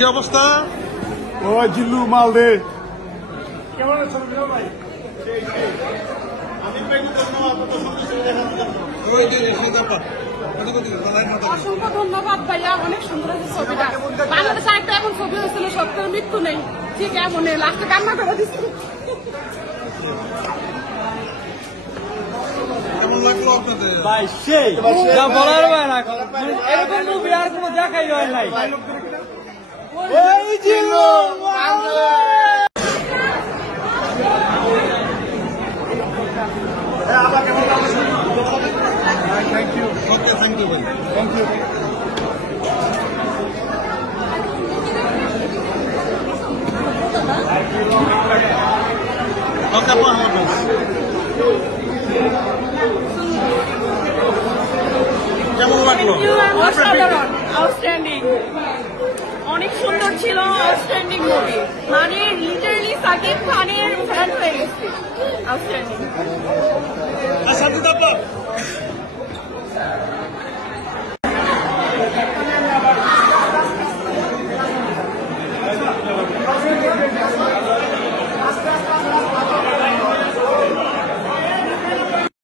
কি অবস্থা? ও জিল্লু মাল দে। কেমন আছেন ভাই? অসংখ্য ধন্যবাদ ভাইয়া, অনেক সুন্দর হয়েছে ছবিটা। বাংলাদেশে একটা এমন ছবি হয়েছিল সত্যের মৃত্যু নেই, ঠিক এমন লাস্টে কান্না করে দিচ্ছে। কেমন লাগলো আপনাদের? ভাই সেই যা বলার ভাই না, এরকম মুভি আর কোনো দেখাই হয় নাই। এই জিল্লু থ্যাংক ইউ ভাই, থ্যাংক ইউ। ওকে আপু, আমার বস। কেমন লাগলো? অসাধারণ, আউটস্ট্যান্ডিং, অনেক সুন্দর ছিল, আউটস্ট্যান্ডিং মুভি। মানে লিটারালি সাকিব খানের ফ্যান হয়ে গেছে, আউটস্ট্যান্ডিং।